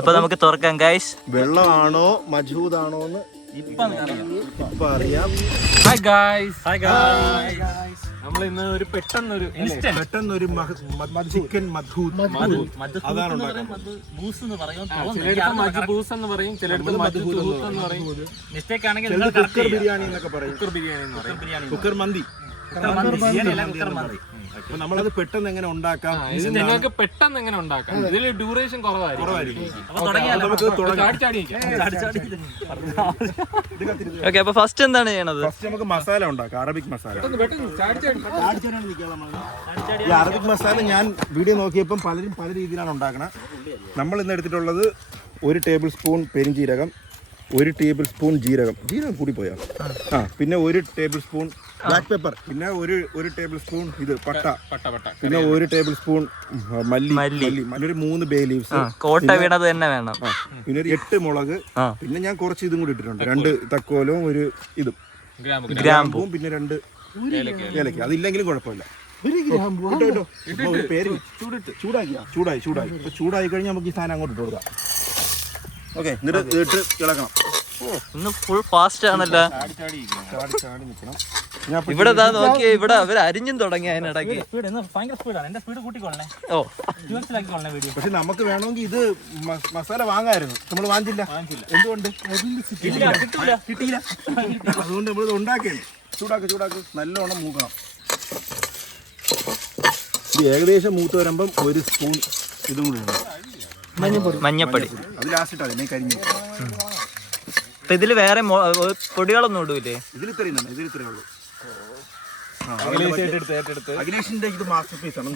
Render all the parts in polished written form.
അപ്പൊ നമുക്ക് തുറക്കാം ഗൈസ്. വെള്ളമാണോ മജൂദാണോ എന്ന് ഇപ്പൊ അറിയാം. Hi guys. നമ്മൾ ഇന്ന് ഒരു പെട്ടെന്നൊരു ചിക്കൻ മധൂദ് അതാണ് മജ്ബൂസ് എന്ന് പറയും, ചിലടത്ത് മജ്ബൂസ് എന്ന് പറയും. മിസ്റ്റേക്ക് ആണെങ്കിൽ കുക്കർ ബിരിയാണി എന്നൊക്കെ പറയും. കുക്കർ ബിരിയാണി എന്ന് പറയും. കുക്കർ മന്തി. അപ്പൊ നമ്മളത് പെട്ടെന്ന് എങ്ങനെ ഉണ്ടാക്കാം, ഇത് ഞങ്ങൾക്ക് പെട്ടെന്ന് എങ്ങനെ ഉണ്ടാക്കാം, ഇതിൽ ഡ്യൂറേഷൻ കുറവായിരിക്കും. ഓക്കെ, അപ്പൊ ഫസ്റ്റ് എന്താണ് ചെയ്യണത്? ഫസ്റ്റ് നമുക്ക് മസാല ഉണ്ടാക്കാം, അറബിക് മസാല. ഈ അറബിക് മസാല ഞാൻ വീഡിയോ നോക്കിയപ്പം പലരും പല രീതിയിലാണ് ഉണ്ടാക്കണത്. നമ്മൾ ഇന്ന് എടുത്തിട്ടുള്ളത് 1 ടേബിൾ സ്പൂൺ പെരിഞ്ജീരകം, 1 ടേബിൾ സ്പൂൺ ജീരകം കൂടി പോയാ, പിന്നെ 1 ടേബിൾ സ്പൂൺ ബ്ലാക്ക് പെപ്പർ, പിന്നെ ഒരു ടേബിൾ സ്പൂൺ ഇത് പട്ട, പിന്നെ 1 ടേബിൾ സ്പൂൺ മല്ലി, ഒരു 3 ബേ ലീവ്സ്, കോട്ട വീണത് തന്നെ വേണം, പിന്നെ ഒരു 8 മുളക്, പിന്നെ ഞാൻ കുറച്ച് ഇതും കൂടി ഇട്ടിട്ടുണ്ട്, 2 തക്കോലവും ഒരു ഇതും ഗ്രാമ്പും, പിന്നെ 2 ഏലക്ക. അതില്ലെങ്കിലും കുഴപ്പമില്ല. ചൂടായി കഴിഞ്ഞാൽ നമുക്ക് ഈ സാധനം അങ്ങോട്ട് ഇട്ട് കൊടുക്കാം. ഓക്കെ, എന്നിട്ട് ഇട്ട് ഇളക്കണം. ഇന്ന് ഫുൾ ഫാസ്റ്റ് ആണല്ലോ. ഇവിടെ നോക്കിയേ, ഇവിടെ അവർ അരിഞ്ഞും തുടങ്ങി അതിനിടയ്ക്ക്. പക്ഷെ നമുക്ക് വേണമെങ്കിൽ ഇത് മസാല വാങ്ങായിരുന്നു, നമ്മൾ വാങ്ങിച്ചില്ല. എന്തുകൊണ്ട്? കിട്ടിയില്ല. അതുകൊണ്ട് നമ്മളിത് ഉണ്ടാക്കിയാണ്. ചൂടാക്ക് നല്ലോണം മൂക്കണം. ഇത് ഏകദേശം മൂത്ത് വരുമ്പം 1 സ്പൂൺ ഇതും കൂടി ഇടണം, മഞ്ഞപ്പൊടി. അത് ലാസ്റ്റ് ഇട്ടാ മതി, കരിഞ്ഞു. ഇതില് വേറെ പൊടികളൊന്നും ഇടൂലേ? ഇതിൽ ഇത്രയേ ഉള്ളൂ. അഖിലേഷിന്റെ ഇത് മാസ്റ്റർ പീസ് ആണ്.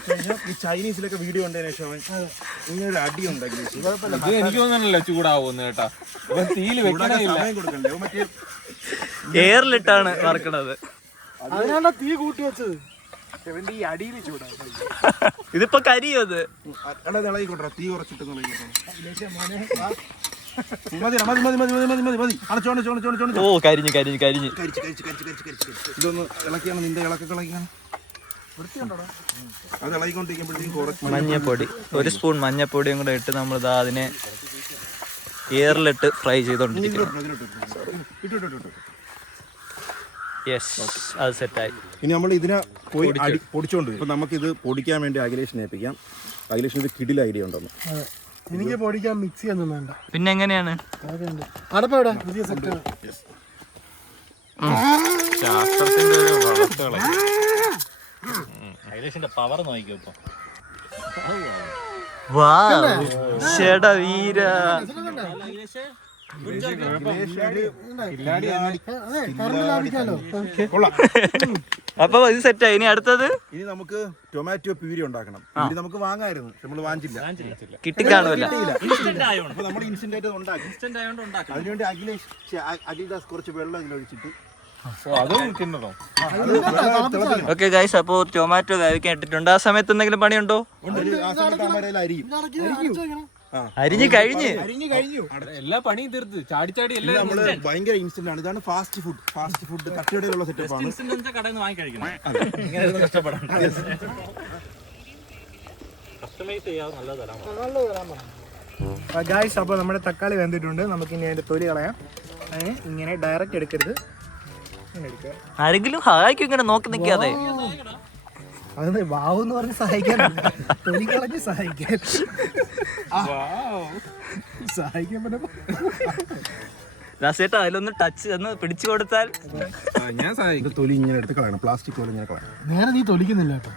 ഈ ചൈനീസിലൊക്കെ വീഡിയോ കണ്ടതിന് ശേഷം ഇങ്ങനെ അടിയുണ്ട് അഖിലേഷ്. എനിക്ക് തോന്നണല്ലോ ചൂടാവുന്ന കേട്ടാ, തീയിൽ സമയം കൊടുക്കണ്ടേ? മറ്റേ എയറിലിട്ടാണ് വറക്കണത്. അതിനാണ് തീ കൂട്ടി വെച്ചത്. ഈ അടിയിൽ ചൂടാവും. ഇതിപ്പോ കരിയത് ഇളകിക്കൊണ്ട, തീ കുറച്ചിട്ട് ഓ കരിഞ്ഞു. ഇതൊന്ന് ഇളക്കിയാണ്, നിന്റെ ഇളക്കൊക്കെ ഇളക്കിയാണ്. അത് ഇളകിക്കൊണ്ടിരിക്കുമ്പോഴത്തേക്കും കുറച്ച് മഞ്ഞപ്പൊടി, 1 സ്പൂൺ മഞ്ഞപ്പൊടിയും കൂടെ ഇട്ട് നമ്മൾ അതിനെ എയറിലിട്ട് ഫ്രൈ ചെയ്തോണ്ടിരിക്കണം. യെസ്, അത് സെറ്റായി. ഇനി നമ്മൾ ഇതിനെ പോയി പൊടിച്ചോണ്ട് വരും. അപ്പൊ നമുക്കിത് പൊടിക്കാൻ വേണ്ടി അഖിലേഷിനെ ഏൽപ്പിക്കാം. അഖിലേഷിന് ഒരു കിടിൽ ഐഡിയ ഉണ്ടെന്ന്. എനിക്ക് പൊടിക്കാൻ മിക്സി ഒന്നും വേണ്ട. പിന്നെ എങ്ങനെയാണ്? പവർ നോക്കിയോ വീര. അപ്പൊ ഇത് സെറ്റായി. ഇനി അടുത്തത്, ഇനി നമുക്ക് ടൊമാറ്റോ പ്യൂരി ഉണ്ടാക്കണം. ഇത് നമുക്ക് വാങ്ങായിരുന്നു, നമ്മൾ വാങ്ങിച്ചില്ല, കിട്ടിക്കാണുമല്ല. അപ്പൊ നമ്മൾ ഇൻസ്റ്റന്റ് ആയിട്ട് ഉണ്ടാക്കി. അതിനുവേണ്ടി അഖിൽദാസ് കുറച്ച് വെള്ളം ഇതിലൊഴിച്ചിട്ട്. ഓക്കെ ഗൈസ്, അപ്പോ ടൊമാറ്റോ വേവിക്കാൻ ഇട്ടിട്ടുണ്ട്. ആ സമയത്ത് എന്തെങ്കിലും പണിയുണ്ടോ? അരിഞ്ഞു കഴിഞ്ഞു, എല്ലാ പണിയും തീർത്ത് ചാടി നമ്മള് ഭയങ്കര ഇൻസ്റ്റന്റ് ആണ്. ഇതാണ് ഫാസ്റ്റ് ഫുഡ് തട്ടുകടയിലുള്ള സെറ്റപ്പ് ആണ്. ഗായ്സ്, അപ്പോൾ നമ്മുടെ തക്കാളി വെന്തിട്ടുണ്ട്. നമുക്ക് ഇനി അതിന്റെ തൊലി കളയാം. അതിന് ഇങ്ങനെ ഡയറക്റ്റ് എടുക്കരുത്, ഇങ്ങനെ എടുക്കുക. ആരെങ്കിലും സഹായിക്കും ഇങ്ങനെ നോക്കി നിൽക്കാതെ. അത് വാവെന്ന് പറഞ്ഞ് സഹായിക്കാൻ, തൊലി കളഞ്ഞ് സഹായിക്കാൻ രാസേട്ടാ അതിലൊന്ന് ടച്ച് ഒന്ന് പിടിച്ചു കൊടുത്താൽ ഞാൻ സഹായിക്കും. തൊലി ഇങ്ങനെ എടുത്ത് കളയണം, പ്ലാസ്റ്റിക് പോലെ ഇങ്ങനെ കളയണം. നേരെ നീ തൊലിക്കുന്നില്ല കേട്ടോ.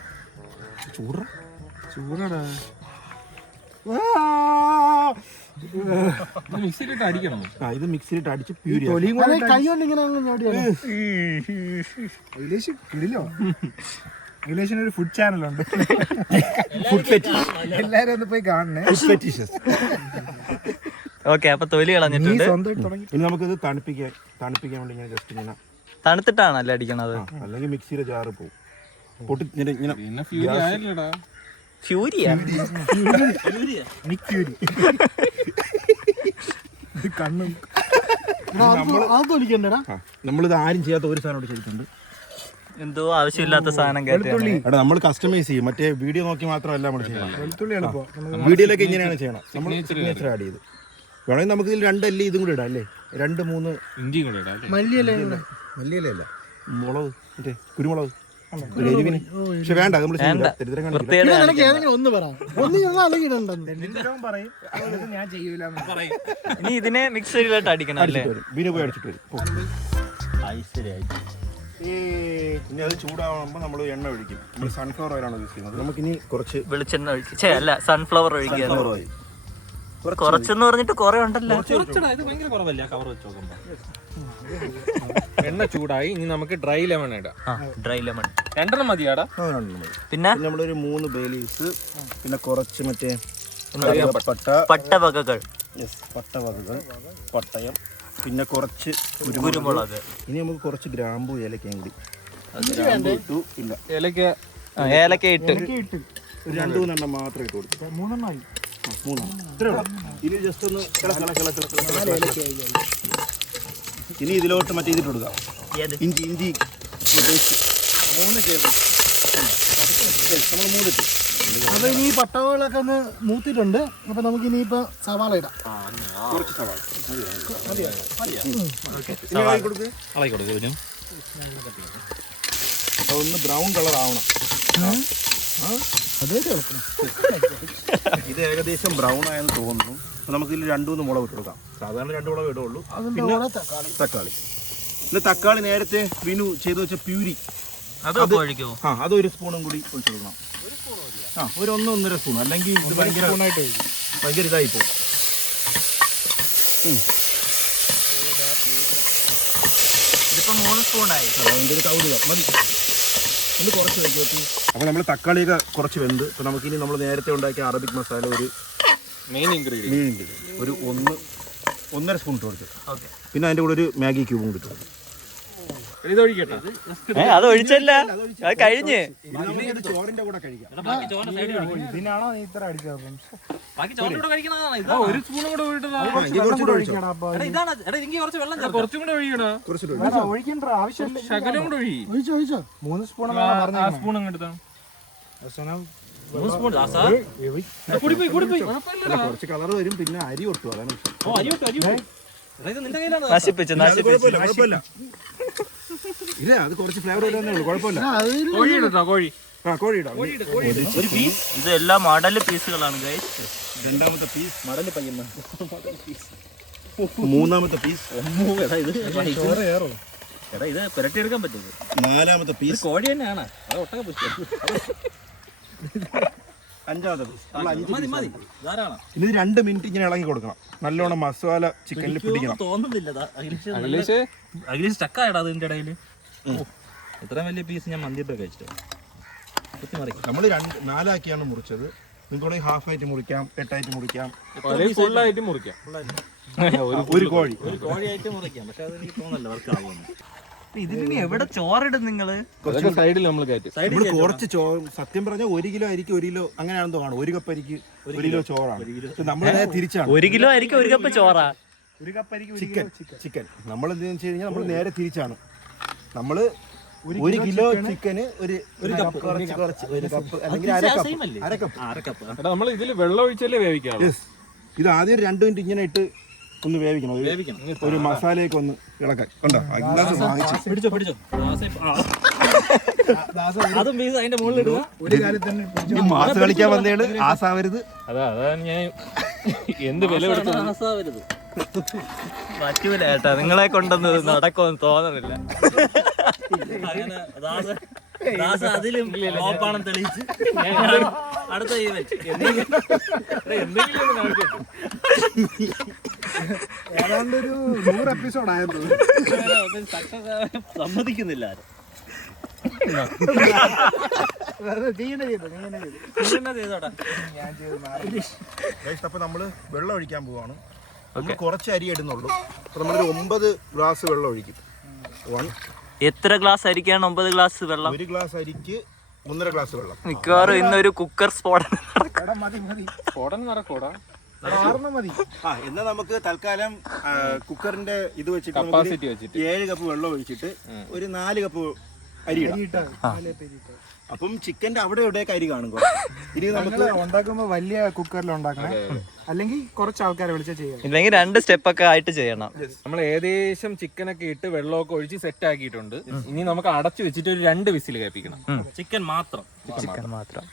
ചൂടാടാ. മിക്സിയിലിട്ട് അടിക്കണം. ഇത് മിക്സിയിലിട്ട് അടിച്ച് പ്യൂരി. കൈ കൊണ്ട് ഇങ്ങനെ ഇംഗ്ലീഷിന് ഒരു ഫുഡ് ചാനലുണ്ട്, എല്ലാരും ഒന്ന് പോയി കാണണേ. ഓക്കെ, അപ്പൊ തൊലി കളഞ്ഞിട്ടുണ്ട്. ഇനി നമുക്കിത് തണുപ്പിക്കാൻ വേണ്ടി ഇങ്ങനെ ജസ്റ്റ് ഇങ്ങനെ തണുത്തിട്ടാണല്ലേ അടിക്കണത്? അല്ലെങ്കിൽ മിക്സിയുടെ ജാറ് പോകും. നമ്മളിത് ആരും ചെയ്യാത്ത ഒരു സാധനം ചെയ്തിട്ടുണ്ട്. എന്തോ ആവശ്യമില്ലാത്ത സാധനം നമ്മൾ കസ്റ്റമൈസ് ചെയ്യും. മറ്റേ വീഡിയോ നോക്കി മാത്രമല്ല നമ്മൾ ചെയ്യണം. വീഡിയോയിലൊക്കെ ഇങ്ങനെയാണ് ചെയ്യണം. നമ്മൾ സിഗ്നേച്ചർ ആഡ് ചെയ്ത് വേണമെങ്കിൽ നമുക്ക് ഇതിൽ 2 അല്ലി ഇതും കൂടെ ഇടാം അല്ലേ? 2-3 ഇഞ്ചിയും കൂടെ ഇടാം അല്ലേ? മല്ലിയല്ലേ മല്ലിയിലല്ല, മുളക്, മറ്റേ കുരുമുളക്, ഒരു എരിവിന്. പക്ഷെ വേണ്ട, നമ്മൾ നിനക്ക് ഏതെങ്കിലും ഒന്ന് പറ, ഒന്ന് അല്ലെങ്കിൽ ഇടണ്ടെന്ന് പറയും. ഞാൻ ചെയ്യൂല പറയും. ഇനി ഇതിനെ മിക്സറിയിലോട്ട് അടിക്കണം അല്ലേ? ബിനു പോയി അടിച്ചിട്ട് വരും. ഇനി അത് ചൂടാവുമ്പോൾ നമ്മൾ എണ്ണ ഒഴിക്കും. നമ്മൾ സൺഫ്ലവർ ഓയിലാണ് യൂസ് ചെയ്യുന്നത്. നമുക്കിനി കുറച്ച് വെളിച്ചെണ്ണ ഒഴിക്കുക, അല്ല സൺഫ്ലവർ ഒഴിക്കുക. സൺഫ്ലവർ ഓയിൽ കുറച്ചെന്ന് പറഞ്ഞിട്ട് കുറെ ഉണ്ടല്ലോ. ഇത് ഭയങ്കര കുറവല്ല കവർ വെച്ച് നോക്കുമ്പോ. എണ്ണ ചൂടായി, ഇനി നമുക്ക് ഡ്രൈ ലെമൺ ഇടാം. Dry lemon 2 മതിയാടാ. പിന്നെ നമ്മളൊരു 3 ബേ ലീവ്സ്, പിന്നെ കുറച്ച് മറ്റേ പട്ടവകകൾ, പട്ടവകകൾ, പട്ടയം, പിന്നെ കുറച്ച് കുരുമുളക്. ഇനി നമുക്ക് കുറച്ച് ഗ്രാമ്പൂ ഏലക്കയും കൂടി. ഗ്രാമ്പൂ ഇട്ടു, ഇല്ല ഏലക്ക ഇട്ട് ഒരു 2-3 എണ്ണം മാത്രം ഇട്ട് കൊടുത്തു. 3 എണ്ണമായി. 3 ഇത്രേ ഉള്ളൂ. ഇനി ജസ്റ്റ് ഒന്ന് ഇനി ഇതിലോട്ട് മറ്റേ ഇതിട്ട് കൊടുക്കാം. ഇഞ്ചി 3 ടേബിൾ. നമ്മൾ 3 ഇട്ടു. അപ്പൊ ഇനി ഈ പട്ടകളൊക്കെ ഒന്ന് മൂത്തിട്ടുണ്ട്. അപ്പൊ നമുക്ക് ഇനിയിപ്പോ സവാള ഇടാം. കുറച്ച് സവാള ഒന്ന് ബ്രൗൺ കളർ ആവണം. ഇത് ഏകദേശം ബ്രൗൺ ആയെന്ന് തോന്നുന്നു. അപ്പൊ നമുക്ക് ഇതിൽ 2-3 മുളക് ഇട്ട് കൊടുക്കാം. സാധാരണ 2 മുളക് ഇടുള്ളൂ. പിന്നെ തക്കാളി. പിന്നെ തക്കാളി നേരത്തെ വിനു ചെയ്ത് വെച്ച പ്യൂരി, അതൊരു സ്പൂണും കൂടി ഒഴിച്ചു കൊടുക്കണം. ഒരു 1-1.5 സ്പൂൺ, അല്ലെങ്കിൽ ഇത് ഭയങ്കര ഇതായി പോകും. ഇതിപ്പോ 3 സ്പൂണായി. അതിൻ്റെ ഒരു കൗതുകം മതി. ഒന്ന് കുറച്ച് വെച്ചു. അപ്പോൾ നമ്മൾ തക്കാളിയൊക്കെ കുറച്ച് വെന്ത്. അപ്പോൾ നമുക്കിനി നമ്മൾ നേരത്തെ ഉണ്ടാക്കിയ അറബിക് മസാല ഒരു മെയിൻ ഇൻഗ്രീഡിയൻറ്റ് ഒരു 1.5 സ്പൂൺ ഇട്ട് കൊടുത്തു. പിന്നെ അതിൻ്റെ കൂടെ ഒരു മാഗി ക്യൂബും കൂടി ഇട്ട് കൊടുത്തു. ഇത് ഒഴിക്കട്ടെ. അത് ഒഴിച്ചല്ല, അത് കഴിഞ്ഞ് ചോറിന്റെ കൂടെ കഴിക്കാം. ഇതിനാണോ നീ ഇത്ര അടിച്ചത്? ഒരു സ്പൂണും കൂടെ ഒഴിക്കടാ. കുറച്ചും കൂടെ ഒഴിക്കടാ. ഒഴിക്കേണ്ട ആവശ്യമില്ല. ശകലം കൂടെ ഒഴി. ഒഴിച്ചോ 3 സ്പൂൺ സ്പൂൺ എടുത്താ കുറച്ച് കളർ വരും. പിന്നെ അരി ഒട്ടും, അതാണ് നശിപ്പിച്ചു. കുഴപ്പമില്ല. ഇല്ല, അത് കുറച്ച് ഫ്ലേവർ വരുന്നേ ഉള്ളൂ. കുഴപ്പമില്ല. കോഴി ഇടാം. ഒരു പീസ്. ഇത് എല്ലാം മടല് പീസുകളാണ് ഗൈസ്. 2ാമത്തെ പീസ് മടല് പയ്യുന്ന. 3ാമത്തെ പീസ്. ഇത് പുരട്ടിയെടുക്കാൻ പറ്റും. 4ാമത്തെ പീസ്. കോഴി തന്നെയാണ്. 5ാമത്തെ പീസ്. ഇനി 2 മിനിറ്റ് ഇങ്ങനെ ഇളകി കൊടുക്കണം. നല്ലോണം മസാല ചിക്കനിൽ പിടിക്കണം. തോന്നുന്നില്ല സ്റ്റക്കായടാ അതിന്റെ ഇടയിൽ. എത്ര വലിയ പീസ് ഞാൻ മന്തിയൊക്കെ കഴിച്ചിട്ട്. നമ്മൾ 4ആക്കിയാണ് മുറിച്ചത്. നിങ്ങൾക്ക് 1/2 ആയിട്ട് മുറിക്കാം, 8 ആയിട്ട് മുറിക്കാം, ഫുള്ളായിട്ട് മുറിക്കാം. ഒരു കോഴിയായിട്ട് മുറിക്കാം. പക്ഷെ അതെനിക്ക് തോന്നല്ലോ വർക്ക് ആവുമെന്ന്. ഇതിന് എവിടെ ചോറിടും നിങ്ങള്? സൈഡിൽ നമ്മൾ കയറ്റി. കുറച്ച് ചോറ്, സത്യം പറഞ്ഞാൽ 1 കിലോ അരിക്ക് 1 കിലോ അങ്ങനെയാണെന്ന് തോന്നുന്നു. 1 കപ്പ് അരിക്ക് 1 കിലോ ചോറാണ്. നമ്മൾ തിരിച്ചാണ്. 1 കിലോ ആയിരിക്കും 1 കപ്പ് ചോറാ. 1 കപ്പ് അരിക്ക് ചിക്കൻ നമ്മൾ എന്താണെന്ന് വെച്ച് കഴിഞ്ഞാൽ നമ്മൾ നേരെ തിരിച്ചാണ്. നമ്മൾ 1 കിലോ ചിക്കന് ഒരു കപ്പ് അല്ലെങ്കിൽ അര കപ്പ്. നമ്മൾ ഇതിൽ വെള്ളം ഒഴിച്ചല്ലേ വേവിക്കാം. ഇത് ആദ്യം 2 മിനിറ്റ് ഇങ്ങനെ ഇട്ട് ഒന്ന് വേവിക്കണം. ഒരു മസാലയൊക്കെ ഒന്ന് ഇളക്കാൻ. കണ്ടോ? അതിന്റെ മുകളിൽ ഇടുക. ഒരു കാലത്ത് മാസ് കളിക്കാൻ വന്നേള് ആസാവരുത്. അതാണ് ഞാൻ എന്ത് വില കൊടുത്തത്. പറ്റൂല ഏട്ടാ, നിങ്ങളെ കൊണ്ടൊന്നും നടക്കുമെന്ന് തോന്നണില്ല. അതിലും ഓപ്പാണം തെളിയിച്ച് അടുത്ത ഏതാണ്ട് ഒരു 100 എപ്പിസോഡ് ആയത് സമ്മതിക്കുന്നില്ല. അപ്പൊ നമ്മള് വെള്ളം ഒഴിക്കാൻ പോവാണ്. നമ്മൾ കുറച്ച് അരി ഇടുന്നുള്ളൂ. അപ്പൊ നമ്മളൊരു 9 ഗ്ലാസ് വെള്ളം ഒഴിക്കും. എത്ര ഗ്ലാസ് അരിക്കാണ് 9 ഗ്ലാസ് വെള്ളം? 1 ഗ്ലാസ് അരിക്ക് 1.5 ഗ്ലാസ് വെള്ളം. മിക്കവാറും ഇന്നൊരു കുക്കർ സ്ഫോടനം നടക്കൂടാ. എന്നാ നമുക്ക് തൽക്കാലം കുക്കറിന്റെ ഇത് വെച്ചിട്ട് 7 കപ്പ് വെള്ളം ഒഴിച്ചിട്ട് ഒരു 4 കപ്പ് അരി ഇടാം. അപ്പം ചിക്കന്റെ അവിടെ ഇവിടെയൊക്കെ അരി കാണും. ഇനി നമുക്ക് ഉണ്ടാക്കുമ്പോ വലിയ കുക്കറിൽ ഉണ്ടാക്കണേ. അല്ലെങ്കിൽ കുറച്ച് ആൾക്കാരെ വിളിച്ചാൽ ചെയ്യാം. ഇല്ലെങ്കിൽ 2 സ്റ്റെപ്പൊക്കെ ആയിട്ട് ചെയ്യണം. നമ്മൾ ഏകദേശം ചിക്കനൊക്കെ ഇട്ട് വെള്ളമൊക്കെ ഒഴിച്ച് സെറ്റ് ആക്കിയിട്ടുണ്ട്. ഇനി നമുക്ക് അടച്ചു വെച്ചിട്ട് ഒരു 2 വിസിൽ കേൾപ്പിക്കണം. ചിക്കൻ മാത്രം.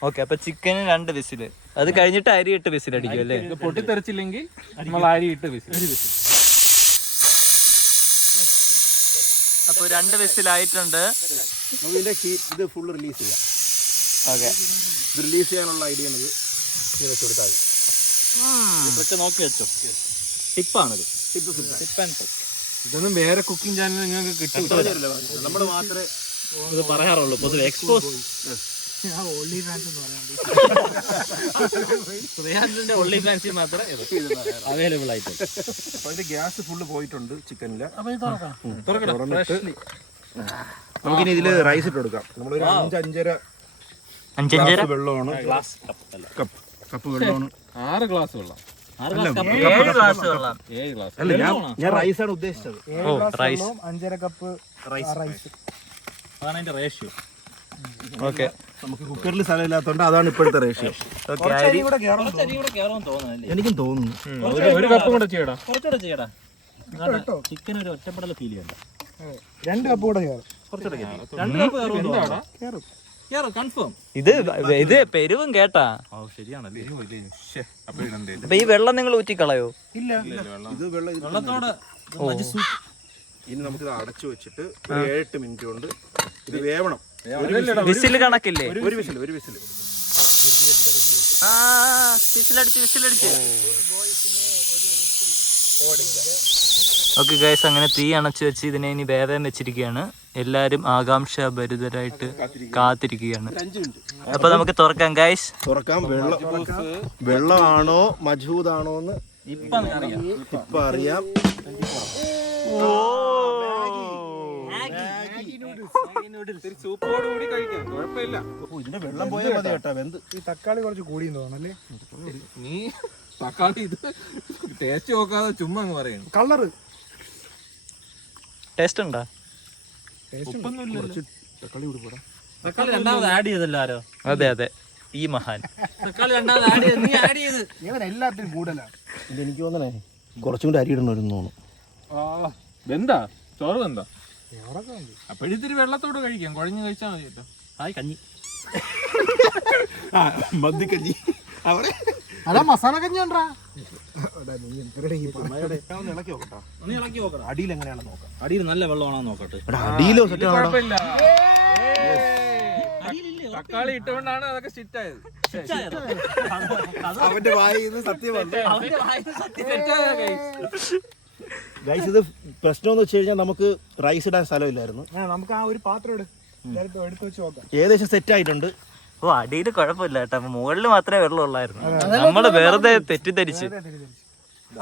ഓക്കെ, അപ്പൊ ചിക്കന് 2 വിസില്. അത് കഴിഞ്ഞിട്ട് അരി ഇട്ട് വിസിൽ അടിക്കും അല്ലേ? ഇത് പൊട്ടിത്തെറിച്ചില്ലെങ്കിൽ നമ്മൾ അരി ഇട്ട് വിസിൽ. അപ്പൊ 2 വിസിലായിട്ടുണ്ട്. നമുക്ക് ഇതിന്റെ ഇത് ഫുൾ റിലീസ് ചെയ്യാം. ഓക്കെ, ഇത് റിലീസ് ചെയ്യാനുള്ള ഐഡിയ ആണ് ഇത്. കൊടുത്താൽ നോക്കി വെച്ചോ. ടിപ്പാണിത്. ഇതൊന്നും വേറെ കുക്കിംഗ് ചാനൽ നിങ്ങൾക്ക് കിട്ടും. നമ്മൾ മാത്രമേ ഇത് പറയാറുള്ളൂ പൊതുവെ. എക്സ്പോസ് ഓൺലി ഫാൻസ് എന്ന് പറയാൻ ഓൺലി ഫാൻസി മാത്രമേ അവൈലബിൾ ആയിട്ട്. അപ്പോൾ ഇത് ഗ്യാസ് ഫുള്ള് പോയിട്ടുണ്ട് ചിക്കനില്. നമുക്കിനി ഇതിൽ റൈസ് ഇട്ട് കൊടുക്കാം. നമ്മളൊരു 5-5.5 വെള്ളമാണ്. കപ്പ് വെള്ളമാണ്. 6 ഗ്ലാസ് വെള്ളം. 7 ഗ്ലാസ് വെള്ളം. അല്ല, ഞാൻ റൈസാണ് ഉദ്ദേശിച്ചത്. 5.5 കപ്പ് റൈസ്. അതാണ് അതിന്റെ റേഷ്യോ. ഓക്കെ, നമുക്ക് കുക്കറിൽ സ്ഥലമില്ലാത്തതുകൊണ്ട് അതാണ് ഇപ്പോഴത്തെ റേഷ്യോ. എനിക്കും തോന്നുന്നു. ഒരു കപ്പ് കൂടെ ചെയ്യടാ. കുറച്ചുകൂടെ ചെയ്യടാ. ചിക്കൻ ഒരു ഒറ്റപ്പെടൽ ഫീൽ ചെയ്യണ്ട. 2 കപ്പ് കൂടെ കയറും. കൺഫേം. ഇത് പെരുവും കേട്ടാ. ശരിയാണല്ലേ. അപ്പൊ ഈ വെള്ളം നിങ്ങൾ ഊറ്റിക്കളയോ? ഇല്ല, ഇത് വെള്ളത്തോടെ. ഇനി നമുക്കിത് അടച്ചു വെച്ചിട്ട് ഒരു 7-8 മിനിറ്റ് കൊണ്ട് ഇത് വേവണം. വിസിൽ കണക്കില്ലേ? ഒരു വിസിൽ. വിസിലടിച്ച്. ഓക്കെ ഗൈസ്, അങ്ങനെ തീ അണച്ചു വെച്ച് ഇതിനെ ഇനി വേവാൻ വെച്ചിരിക്കുകയാണ്. എല്ലാരും ആകാംക്ഷാഭരിതരായിട്ട് കാത്തിരിക്കുകയാണ്. അപ്പൊ നമുക്ക് തുറക്കാം ഗൈസ്. തുറക്കാം. വെള്ളമാണോ മജൂദാണോ എന്ന് ഇപ്പൊ അറിയാം. സൂപ്പോട് കൂടി കഴിക്കാം, കുഴപ്പമില്ല. ഇതിന്റെ വെള്ളം പോയാൽ മതി കേട്ടോ. വെന്ത് ഈ തക്കാളി കുറച്ച് കൂടിയെന്ന് തോന്നല്ലേ? നീ തക്കാളി ഇത് ടേസ്റ്റ് നോക്കാതെ ചുമ്മാ അങ്ങ് പറയുന്നു. കളറ് ടേസ്റ്റ് ഉണ്ടാ? തക്കാളി കൂടി പോരാ. തക്കാളി രണ്ടാമത് ആഡ് ചെയ്തല്ലോ ആരോ? അതെ, ഈ മഹാൻ തക്കാളി രണ്ടാമത് ആഡ് ചെയ്ത്. നീ ആഡ് ചെയ്ത്. ഇവൻ എല്ലാത്തിനും കൂടുതലാണ്. എനിക്ക് തോന്നണേ കുറച്ചും കൂടി അരി ഇടണമെന്ന് തോന്നുന്നു. വെന്താ ചോറ് വെന്താ? അപ്പോഴിത്തിരി വെള്ളത്തോട് കഴിക്കാം, കുഴഞ്ഞു കഴിച്ചാൽ മതി കേട്ടോ. കഞ്ഞി, മന്തിക്കഞ്ഞി. അവിടെ അതാ മസാല കഞ്ഞി ഉണ്ടാ. അടിയിൽ എങ്ങനെയാണ് നോക്കാം. അടിയിൽ നല്ല വെള്ളമാണോ നോക്കട്ടെ. അടിയിലോ സെറ്റ് കുഴപ്പമില്ല. തക്കാളി ഇട്ടുകൊണ്ടാണ് അതൊക്കെ സ്റ്റിറ്റ് ആയത്. അവന്റെ വായിന്ന് സത്യം വന്നു. ഗൈസ്, ഇത് പ്രശ്നമെന്ന് വെച്ച് കഴിഞ്ഞാൽ നമുക്ക് റൈസ് ഇടാൻ സ്ഥലമില്ലായിരുന്നു. നമുക്ക് ആ ഒരു പാത്രം എടുത്ത് വെച്ച് നോക്കാം. ഏകദേശം സെറ്റ് ആയിട്ടുണ്ട്. ഓ, അടിയിൽ കുഴപ്പമില്ല കേട്ടോ. മുകളിൽ മാത്രമേ വെള്ളമുള്ളായിരുന്നു. നമ്മള് വെറുതെ തെറ്റിദ്ധരിച്ച്.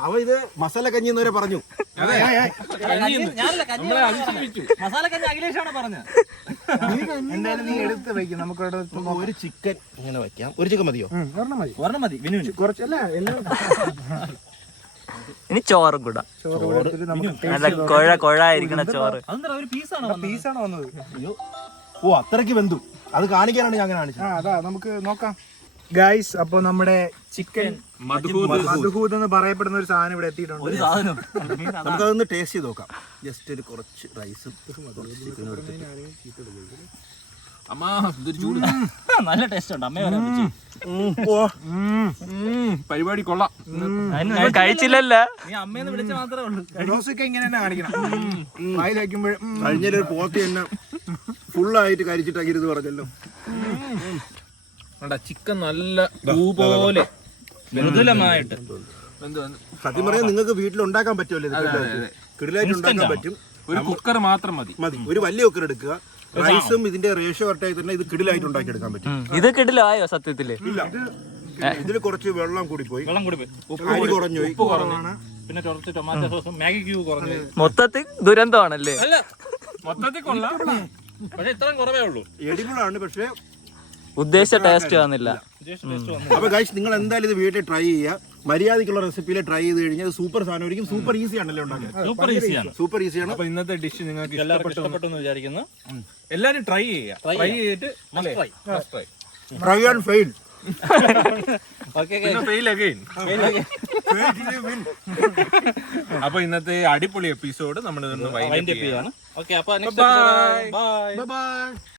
അവ ഇത് മസാല കഞ്ഞി എന്ന് വരെ പറഞ്ഞു. എന്തായാലും നീ എടുത്ത് വെക്കും. നമുക്ക് ഒരു ചിക്കൻ ഇങ്ങനെ വെക്കാം. ഒരു ചിക്കൻ മതിയോ? ഒരെണ്ണം മതി. കുറച്ചല്ല, എല്ലാം ഇനി ചോറും കൂടാ. നല്ല കൊഴായിരിക്കണ ചോറ്. പീസാണ് വന്നത്. ഓ, അത്രയ്ക്ക് വെന്തു. അത് കാണിക്കാനാണ് ഞാൻ കാണിച്ചത്. അതാ നമുക്ക് നോക്കാം ഗൈസ്. അപ്പൊ നമ്മുടെ ചിക്കൻ മധുഹൂദ് എന്ന് പറയപ്പെടുന്ന ഒരു സാധനം ഇവിടെ എത്തിയിട്ടുണ്ട്. നമുക്കതൊന്ന് ടേസ്റ്റ് ചെയ്ത് നോക്കാം. ജസ്റ്റ് ഒരു കുറച്ച് റൈസും ചിക്കനും എടുത്തിട്ട്. നല്ല ടേസ്റ്റ് ഉണ്ട്. അമ്മ പരിപാടി കൊള്ളാം. കഴിച്ചില്ലല്ല. നീ അമ്മയെന്ന് വിളിച്ച മാത്രമേ ഉള്ളൂ. ഡോസൊക്കെ ഇങ്ങനെ തന്നെ കാണിക്കണം. വായിൽ വയ്ക്കുമ്പോൾ കഴിഞ്ഞൊരു പോത്തി തന്നെ ഫുള്ളായിട്ട് കരിച്ചിട്ടാക്കിയത് പറഞ്ഞല്ലോ. ചിക്കൻ നല്ല പോലെ മൃദുലമായിട്ട്. സത്യം പറയാൻ നിങ്ങൾക്ക് വീട്ടിൽ ഉണ്ടാക്കാൻ പറ്റുമല്ലോ. കിടിലായിട്ട് ഉണ്ടാക്കാൻ പറ്റും. ഒരു കുക്കർ മാത്രം മതി. ഒരു വലിയ കുക്കർ എടുക്കുക. റൈസും ഇതിന്റെ റേഷ്യോ കറക്റ്റായി തന്നെ ഇത് കിടിലായിട്ട് ഉണ്ടാക്കി എടുക്കാൻ പറ്റും. ഇത് കിടിലായോ സത്യത്തില്? ഇല്ല, ഇതിൽ കുറച്ച് വെള്ളം കൂടി പോയി, അരി കുറഞ്ഞു പോയി, പിന്നെ കുറച്ച് ടൊമാറ്റോ സോസും മാഗി ക്യൂബ് കുറഞ്ഞു. മൊത്തത്തിൽ ദുരന്തമാണല്ലേ? അല്ല, മൊത്തത്തിൽ കൊള്ളാം. പക്ഷെ ഇത്രയും കുറവേ ഉള്ളൂ. എഡിബിളാണ്, പക്ഷെ ഉദ്ദേശിച്ച ടേസ്റ്റ് വന്നില്ല. അപ്പൊ ഗൈസ്, നിങ്ങൾ എന്തായാലും ഇത് വീട്ടിൽ ട്രൈ ചെയ്യുക. മര്യാദക്കുള്ള റെസിപ്പിയിൽ ട്രൈ ചെയ്ത് കഴിഞ്ഞാൽ സൂപ്പർ സാധനമായിരിക്കും. സൂപ്പർ ഈസി ആണല്ലോ ഉണ്ടാക്കാൻ. സൂപ്പർ ഈസിയാണ്. അപ്പൊ ഇന്നത്തെ ഡിഷ് നിങ്ങൾക്ക് ഇഷ്ടപ്പെട്ടു എന്ന് വിചാരിക്കുന്നു. എല്ലാരും ട്രൈ ചെയ്യുക. ട്രൈ ചെയ്തിട്ട് try and fail. Okay fail again. അപ്പൊ ഇന്നത്തെ അടിപൊളി എപ്പിസോഡ് നമ്മൾ വൈൻഡ് അപ്പ് ചെയ്യാണ്. ഓക്കെ, അപ്പൊ Bye. ബൈ. ബൈ.